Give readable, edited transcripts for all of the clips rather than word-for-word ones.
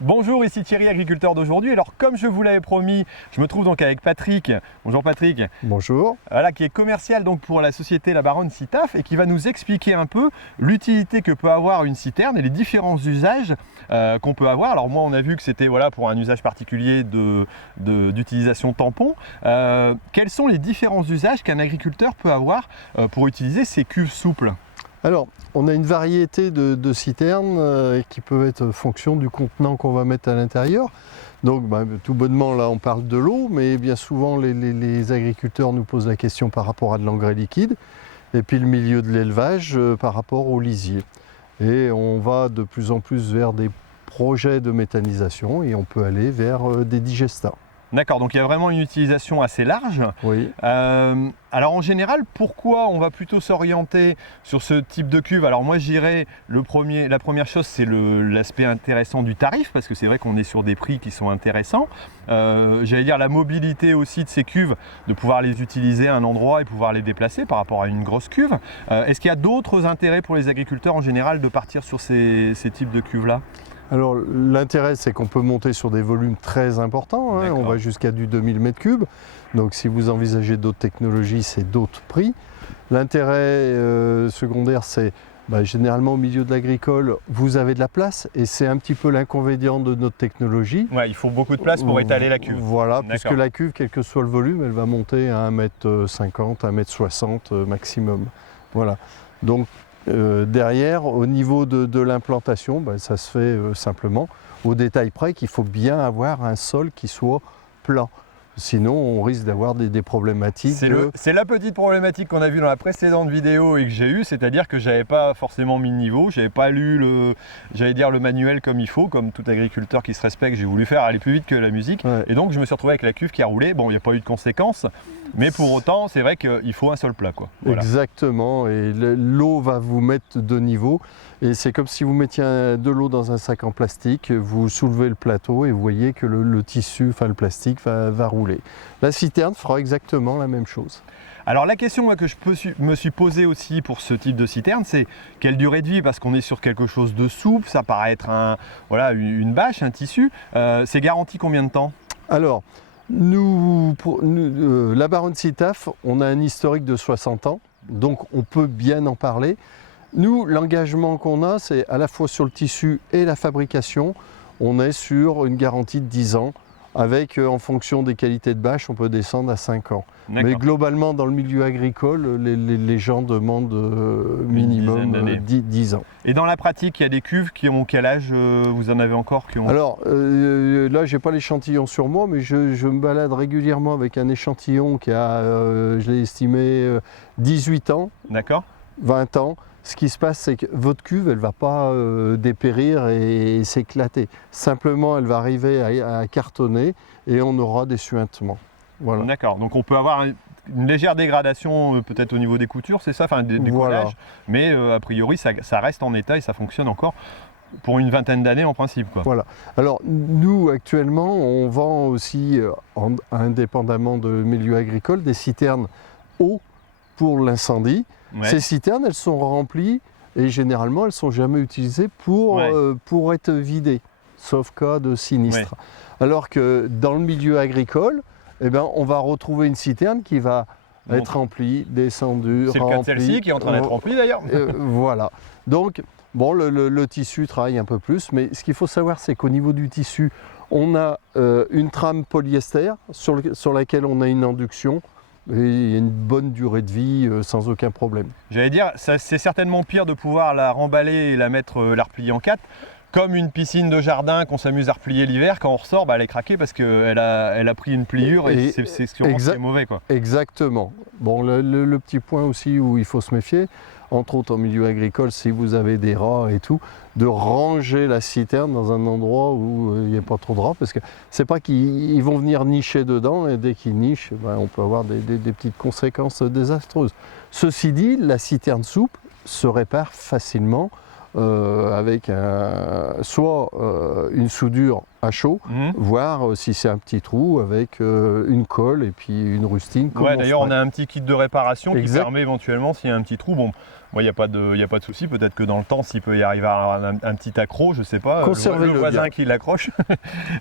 Bonjour, ici Thierry, agriculteur d'aujourd'hui. Alors comme je vous l'avais promis, je me trouve donc avec Patrick. Bonjour Patrick. Bonjour. Voilà, qui est commercial donc pour la société La Baronne Sitaf et qui va nous expliquer un peu l'utilité que peut avoir une citerne et les différents usages qu'on peut avoir. Alors moi on a vu que c'était voilà, pour un usage particulier d'utilisation tampon. Quels sont les différents usages qu'un agriculteur peut avoir pour utiliser ces cuves souples ? Alors, on a une variété de citernes qui peuvent être fonction du contenant qu'on va mettre à l'intérieur. Donc, tout bonnement, là, on parle de l'eau, mais bien souvent, les agriculteurs nous posent la question par rapport à de l'engrais liquide, et puis le milieu de l'élevage par rapport au lisier. Et on va de plus en plus vers des projets de méthanisation, et on peut aller vers des digestats. D'accord, donc il y a vraiment une utilisation assez large. Oui. Alors en général, pourquoi on va plutôt s'orienter sur ce type de cuve? Alors moi je dirais, la première chose c'est l'aspect intéressant du tarif, parce que c'est vrai qu'on est sur des prix qui sont intéressants. J'allais dire la mobilité aussi de ces cuves, de pouvoir les utiliser à un endroit et pouvoir les déplacer par rapport à une grosse cuve. Est-ce qu'il y a d'autres intérêts pour les agriculteurs en général de partir sur ces types de cuves-là? Alors l'intérêt c'est qu'on peut monter sur des volumes très importants, on va jusqu'à du 2000 m3, donc si vous envisagez d'autres technologies c'est d'autres prix. L'intérêt secondaire c'est généralement au milieu de l'agricole vous avez de la place et c'est un petit peu l'inconvénient de notre technologie. Ouais, il faut beaucoup de place pour étaler la cuve. Voilà, puisque la cuve quel que soit le volume elle va monter à 1,50 m, 1,60 m maximum. Voilà. Donc derrière, au niveau de l'implantation, ça se fait simplement au détail près qu'il faut bien avoir un sol qui soit plat. Sinon, on risque d'avoir des problématiques. C'est la petite problématique qu'on a vue dans la précédente vidéo et que j'ai eue, c'est-à-dire que j'avais pas forcément mis le niveau, j'avais pas lu le manuel comme il faut, comme tout agriculteur qui se respecte, j'ai voulu faire aller plus vite que la musique. Ouais. Et donc je me suis retrouvé avec la cuve qui a roulé. Bon, il n'y a pas eu de conséquences, mais pour autant, c'est vrai qu'il faut un sol plat, quoi. Voilà. Exactement, et l'eau va vous mettre de niveau. Et c'est comme si vous mettiez de l'eau dans un sac en plastique, vous soulevez le plateau et vous voyez que le tissu, enfin le plastique va rouler. La citerne fera exactement la même chose. Alors la question que je me suis posée aussi pour ce type de citerne, c'est quelle durée de vie, parce qu'on est sur quelque chose de souple, ça paraît être une bâche, un tissu. C'est garanti combien de temps? Alors, la Baronne Sitaf, on a un historique de 60 ans, donc on peut bien en parler. Nous, l'engagement qu'on a, c'est à la fois sur le tissu et la fabrication, on est sur une garantie de 10 ans, avec, en fonction des qualités de bâche, on peut descendre à 5 ans. Mais globalement, dans le milieu agricole, les gens demandent minimum 10 ans. Et dans la pratique, il y a des cuves qui ont quel âge? Vous en avez encore qui ont... Alors, là, je n'ai pas l'échantillon sur moi, mais je me balade régulièrement avec un échantillon qui a, je l'ai estimé, 18 ans, 20 ans. Ce qui se passe, c'est que votre cuve, elle ne va pas dépérir et s'éclater. Simplement, elle va arriver à cartonner et on aura des suintements. Voilà. D'accord, donc on peut avoir une légère dégradation peut-être au niveau des coutures, c'est ça, enfin des collages, mais a priori ça reste en état et ça fonctionne encore pour une vingtaine d'années en principe, quoi. Voilà. Alors nous actuellement, on vend aussi, indépendamment de milieu agricole, des citernes eau pour l'incendie. Ouais. Ces citernes, elles sont remplies et généralement, elles ne sont jamais utilisées pour être vidées, sauf cas de sinistre. Ouais. Alors que dans le milieu agricole, on va retrouver une citerne qui va être remplie, descendue, remplie. C'est le cas de celle-ci qui est en train d'être remplie d'ailleurs. Voilà. Donc, bon, le tissu travaille un peu plus, mais ce qu'il faut savoir, c'est qu'au niveau du tissu, on a une trame polyester sur laquelle on a une induction. Et il y a une bonne durée de vie sans aucun problème. J'allais dire, c'est certainement pire de pouvoir la remballer et la replier en 4, comme une piscine de jardin qu'on s'amuse à replier l'hiver. Quand on ressort, elle est craquée parce qu'elle a pris une pliure et c'est ce qui est mauvais, quoi. Exactement. Bon, le petit point aussi où il faut se méfier, entre autres en milieu agricole, si vous avez des rats et tout, de ranger la citerne dans un endroit où il n'y a pas trop de rats, parce que c'est pas qu'ils vont venir nicher dedans, et dès qu'ils nichent, on peut avoir des petites conséquences désastreuses. Ceci dit, la citerne souple se répare facilement avec soit une soudure à chaud, voir si c'est un petit trou avec une colle et puis une rustine. Ouais, d'ailleurs, on a un petit kit de réparation qui permet éventuellement, s'il y a un petit trou, bon, moi, il n'y a pas de souci. Peut-être que dans le temps, s'il peut y arriver à un petit accroc, je ne sais pas, le voisin bien qui l'accroche,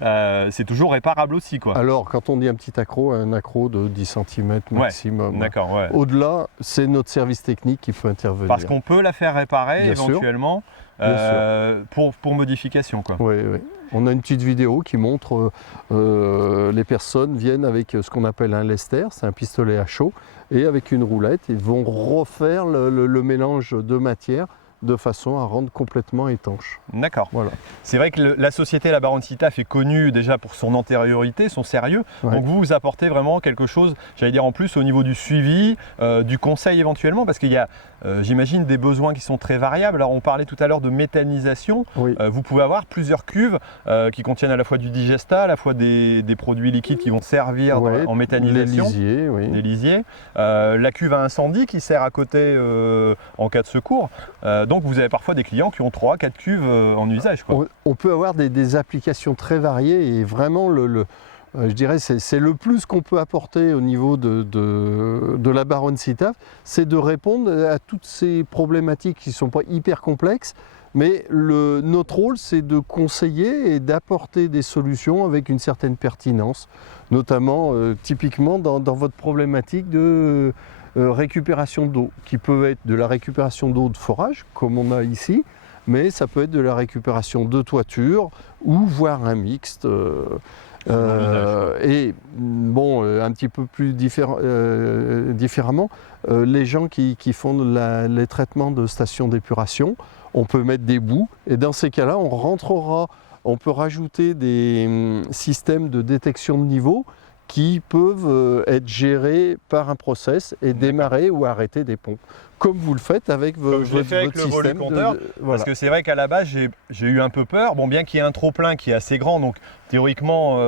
c'est toujours réparable aussi, quoi. Alors, quand on dit un petit accroc, un accroc de 10 cm maximum. Ouais, d'accord, ouais. Au-delà, c'est notre service technique qui peut intervenir. Parce qu'on peut la faire réparer bien éventuellement pour modification, quoi. Oui, oui. On a une petite vidéo qui montre les personnes viennent avec ce qu'on appelle un lester, c'est un pistolet à chaud, et avec une roulette, ils vont refaire le mélange de matière de façon à rendre complètement étanche. D'accord. Voilà. C'est vrai que la société La Baronne Sitaf est connue déjà pour son antériorité, son sérieux. Ouais. Donc vous apportez vraiment quelque chose, j'allais dire en plus au niveau du suivi, du conseil éventuellement, parce qu'il y a, j'imagine, des besoins qui sont très variables. Alors on parlait tout à l'heure de méthanisation. Oui. Vous pouvez avoir plusieurs cuves qui contiennent à la fois du digesta, à la fois des produits liquides qui vont servir en méthanisation. Les lisiers, oui. Les lisiers. La cuve à incendie qui sert à côté en cas de secours. Donc vous avez parfois des clients qui ont 3-4 cuves en usage, quoi. On peut avoir des applications très variées et vraiment, je dirais, c'est le plus qu'on peut apporter au niveau de la Baronne Sitaf, c'est de répondre à toutes ces problématiques qui ne sont pas hyper complexes, mais notre rôle, c'est de conseiller et d'apporter des solutions avec une certaine pertinence, notamment typiquement dans votre problématique de récupération d'eau, qui peut être de la récupération d'eau de forage, comme on a ici, mais ça peut être de la récupération de toiture ou voire un mixte. Et bon, un petit peu plus différemment, les gens qui font les traitements de stations d'épuration, on peut mettre des boues et dans ces cas-là, on peut rajouter des systèmes de détection de niveau qui peuvent être gérés par un process et démarrer ou arrêter des pompes. Comme vous le faites avec votre système. Voilà. Parce que c'est vrai qu'à la base, j'ai eu un peu peur. Bon, bien qu'il y ait un trop-plein qui est assez grand, donc théoriquement,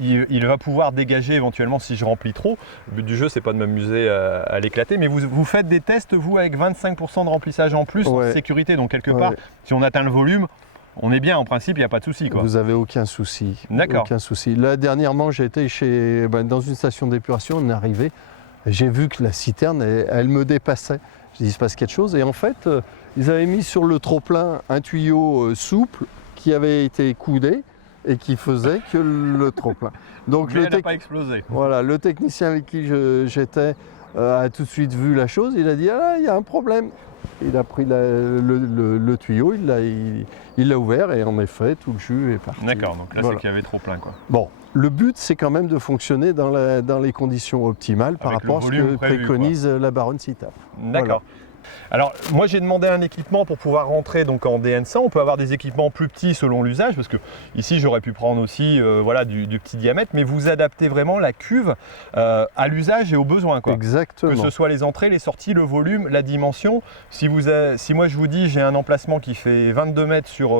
il va pouvoir dégager éventuellement si je remplis trop. Le but du jeu, c'est pas de m'amuser à l'éclater, mais vous faites des tests, vous, avec 25% de remplissage en plus en sécurité. Donc quelque part, si on atteint le volume, on est bien, en principe, il n'y a pas de souci, quoi. Vous n'avez aucun souci. D'accord. Aucun souci. Là, dernièrement, j'ai été dans une station d'épuration, on est arrivé, j'ai vu que la citerne, elle me dépassait. Je dis, il se passe quelque chose. Et en fait, ils avaient mis sur le trop-plein un tuyau souple qui avait été coudé et qui faisait que le trop-plein. Donc, elle n'a pas explosé. Voilà, le technicien avec qui j'étais a tout de suite vu la chose. Il a dit, ah, il y a un problème. Il a pris le tuyau, il l'a ouvert et en effet, tout le jus est parti. D'accord, donc là, c'est qu'il y avait trop plein, quoi. Bon, le but, c'est quand même de fonctionner dans les conditions optimales par rapport à ce que préconise la Baronne Sitaf. D'accord. Voilà. Alors, moi, j'ai demandé un équipement pour pouvoir rentrer donc en DN100. On peut avoir des équipements plus petits selon l'usage, parce que ici, j'aurais pu prendre aussi voilà, du petit diamètre, mais vous adaptez vraiment la cuve à l'usage et aux besoins, quoi. Exactement. Que ce soit les entrées, les sorties, le volume, la dimension. Si moi, je vous dis, j'ai un emplacement qui fait 22 mètres sur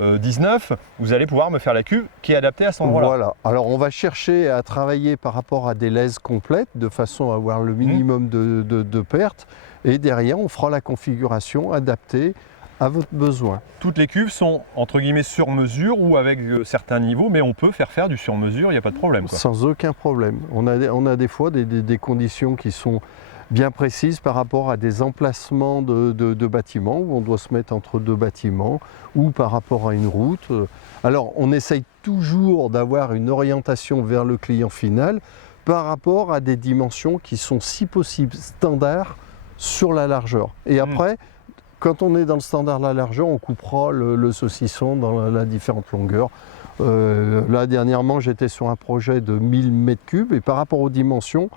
19, vous allez pouvoir me faire la cuve qui est adaptée à cet endroit-là. Voilà. Alors, on va chercher à travailler par rapport à des lèses complètes, de façon à avoir le minimum de pertes. Et derrière, on fera la configuration adaptée à votre besoin. Toutes les cuves sont entre guillemets sur mesure ou avec certains niveaux, mais on peut faire du sur mesure, il n'y a pas de problème, quoi. Sans aucun problème. On a des fois des conditions qui sont bien précises par rapport à des emplacements de bâtiments, où on doit se mettre entre deux bâtiments, ou par rapport à une route. Alors, on essaye toujours d'avoir une orientation vers le client final par rapport à des dimensions qui sont, si possible, standards sur la largeur. Et après, quand on est dans le standard de la largeur, on coupera le saucisson dans la différente longueur. Là, dernièrement, j'étais sur un projet de 1000 m3 et par rapport aux dimensions,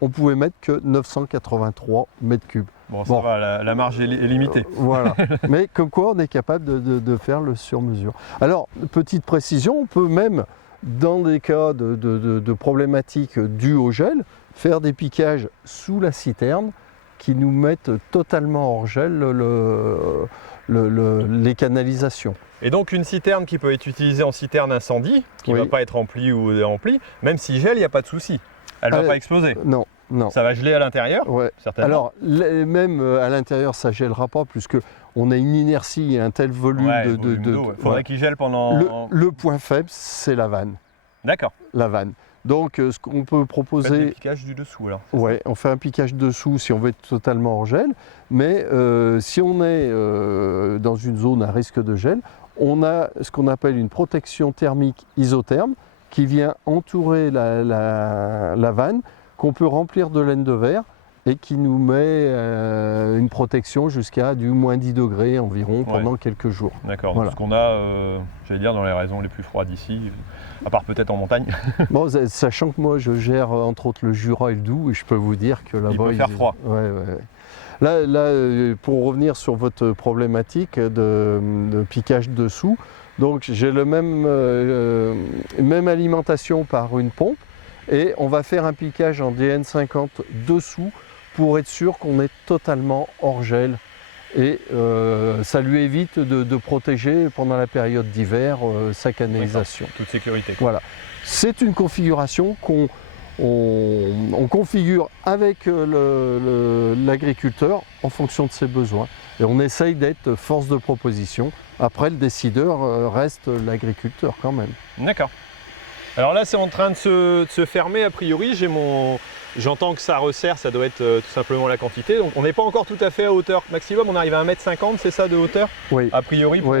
on pouvait mettre que 983 m3. Bon, ça va, la marge est limitée. Voilà. Mais comme quoi, on est capable de faire le sur-mesure. Alors, petite précision, on peut même, dans des cas de problématiques dues au gel, faire des piquages sous la citerne qui nous mettent totalement hors gel les canalisations. Et donc une citerne qui peut être utilisée en citerne incendie, qui ne va pas être remplie ou remplie, même si gèle, il n'y a pas de souci. Elle ne va pas exploser. Non. Non. Ça va geler à l'intérieur, Ouais. certainement. Alors, même à l'intérieur, ça ne gèlera pas, puisque on a une inertie et un tel volume volume d'eau, ouais. Faudrait qu'il gèle pendant... Le point faible, c'est la vanne. D'accord. La vanne. Donc, ce qu'on peut proposer... Faites le piquage du dessous, alors. Ouais, on fait un piquage dessous si on veut être totalement hors gel, mais si on est dans une zone à risque de gel, on a ce qu'on appelle une protection thermique isotherme qui vient entourer la vanne, qu'on peut remplir de laine de verre et qui nous met une protection jusqu'à du moins 10 degrés environ pendant quelques jours. D'accord, Voilà. ce qu'on a, j'allais dire, dans les raisons les plus froides ici, à part peut-être en montagne. Bon, sachant que moi je gère entre autres le Jura et le Doubs, et je peux vous dire que là-bas... Il peut faire froid. Ouais. Là, pour revenir sur votre problématique de piquage dessous, donc j'ai le même alimentation par une pompe et on va faire un piquage en DN50 dessous pour être sûr qu'on est totalement hors gel et ça lui évite de protéger pendant la période d'hiver sa canalisation. Toute sécurité. Voilà. C'est une configuration qu'on configure avec l'agriculteur en fonction de ses besoins. Et on essaye d'être force de proposition. Après, le décideur reste l'agriculteur quand même. D'accord. Alors là, c'est en train de se fermer a priori. J'entends que ça resserre, ça doit être tout simplement la quantité. Donc on n'est pas encore tout à fait à hauteur maximum, on arrive à 1,50 m, c'est ça de hauteur? Oui. A priori. Pour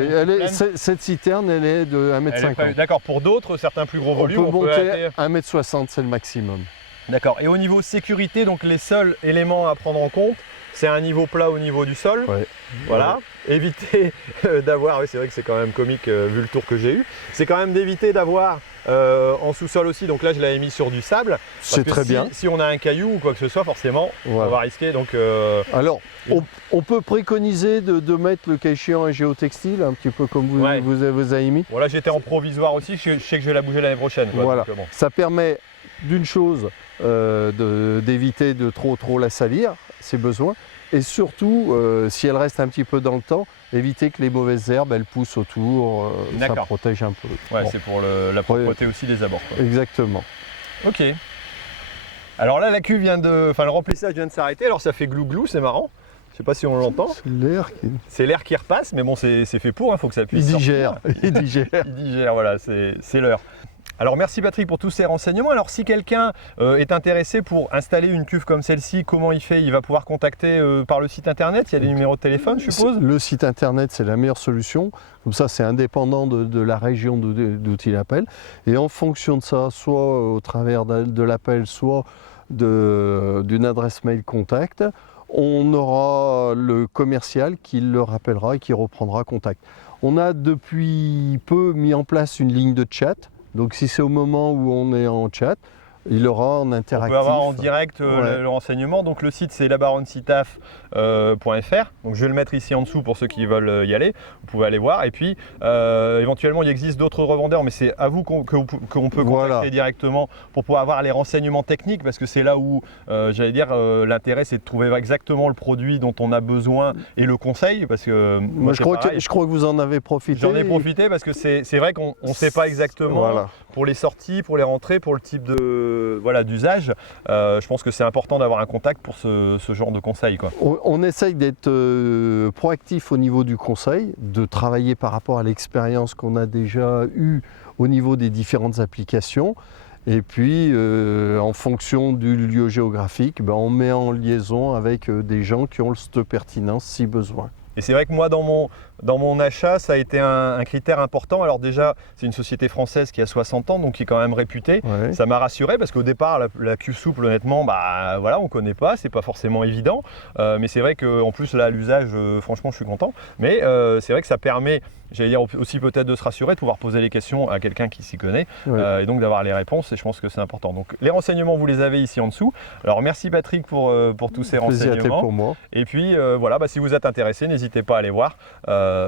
cette citerne, elle est de 1,50 m. D'accord, pour d'autres, certains plus gros volumes, on peut monter à 1,60 m, c'est le maximum. D'accord. Et au niveau sécurité, donc les seuls éléments à prendre en compte, c'est un niveau plat au niveau du sol. Ouais. Voilà. Éviter d'avoir, oui c'est vrai que c'est quand même comique vu le tour que j'ai eu, c'est quand même d'éviter d'avoir en sous-sol aussi, donc là je l'avais mis sur du sable. C'est très bien. Si on a un caillou ou quoi que ce soit, forcément, on va risquer. Donc, alors, on peut préconiser de mettre le cas échéant un géotextile, un petit peu comme vous avez mis. Voilà, j'étais en provisoire aussi, je sais que je vais la bouger l'année prochaine. Quoi, voilà. Donc, bon. Ça permet d'une chose, d'éviter de trop la salir, ses besoins, et surtout, si elle reste un petit peu dans le temps, éviter que les mauvaises herbes elles poussent autour, ça protège un peu. Ouais, bon. C'est pour la propreté aussi des abords. Quoi. Exactement. Ok. Alors là, la cuve vient de, le remplissage vient de s'arrêter. Alors ça fait glou-glou, c'est marrant. Je sais pas si on l'entend. C'est l'air qui repasse, mais bon, c'est fait pour. Faut que ça puisse. Il digère. Il digère. Il digère. Voilà, c'est l'heure. Alors merci Patrick pour tous ces renseignements. Alors si quelqu'un est intéressé pour installer une cuve comme celle-ci, comment il fait? Il va pouvoir contacter par le site internet, il y a des numéros de téléphone je suppose? Le site internet c'est la meilleure solution, comme ça c'est indépendant de la région d'où il appelle. Et en fonction de ça, soit au travers de l'appel, soit d'une adresse mail contact, on aura le commercial qui le rappellera et qui reprendra contact. On a depuis peu mis en place une ligne de chat. Donc si c'est au moment où on est en chat, il aura en interactif. On peut avoir en direct le renseignement. Donc le site c'est labaroncitaf.fr. Donc je vais le mettre ici en dessous pour ceux qui veulent y aller. Vous pouvez aller voir. Et puis éventuellement il existe d'autres revendeurs, mais c'est à vous qu'on peut contacter directement pour pouvoir avoir les renseignements techniques, parce que c'est là où j'allais dire l'intérêt c'est de trouver exactement le produit dont on a besoin et le conseil, parce que moi je crois que vous en avez profité. J'en ai profité parce que c'est vrai qu'on ne sait pas exactement pour les sorties, pour les rentrées, pour le type d'usage. Je pense que c'est important d'avoir un contact pour ce genre de conseils, quoi. On essaye d'être proactif au niveau du conseil, de travailler par rapport à l'expérience qu'on a déjà eue au niveau des différentes applications. Et puis, en fonction du lieu géographique, on met en liaison avec des gens qui ont cette pertinence si besoin. Et c'est vrai que moi, dans mon achat, ça a été un critère important. Alors déjà, c'est une société française qui a 60 ans, donc qui est quand même réputée. Ouais. Ça m'a rassuré parce qu'au départ, la cuve souple, honnêtement, on ne connaît pas, c'est pas forcément évident. Mais c'est vrai qu'en plus, là, l'usage, franchement, je suis content. Mais c'est vrai que ça permet, j'allais dire aussi peut-être de se rassurer, de pouvoir poser les questions à quelqu'un qui s'y connaît, et donc d'avoir les réponses, et je pense que c'est important. Donc les renseignements, vous les avez ici en dessous. Alors merci Patrick pour tous ces renseignements. Pour moi. Et puis si vous êtes intéressé, n'hésitez pas à aller voir.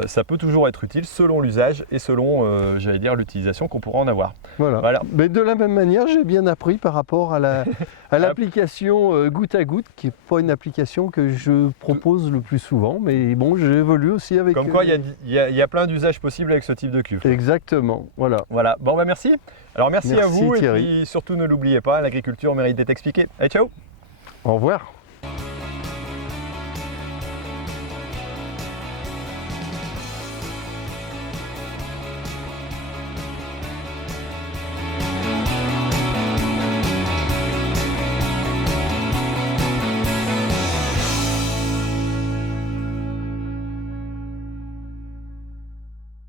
Ça peut toujours être utile selon l'usage et selon, j'allais dire, l'utilisation qu'on pourra en avoir. Voilà. Mais de la même manière, j'ai bien appris par rapport à l'application goutte à goutte, qui n'est pas une application que je propose le plus souvent, mais bon, j'évolue aussi avec... Comme quoi, il y a plein d'usages possibles avec ce type de cuve. Exactement, voilà. Bon, merci. Alors merci à vous, Thierry. et puis surtout ne l'oubliez pas, l'agriculture mérite d'être expliquée. Allez, ciao. Au revoir.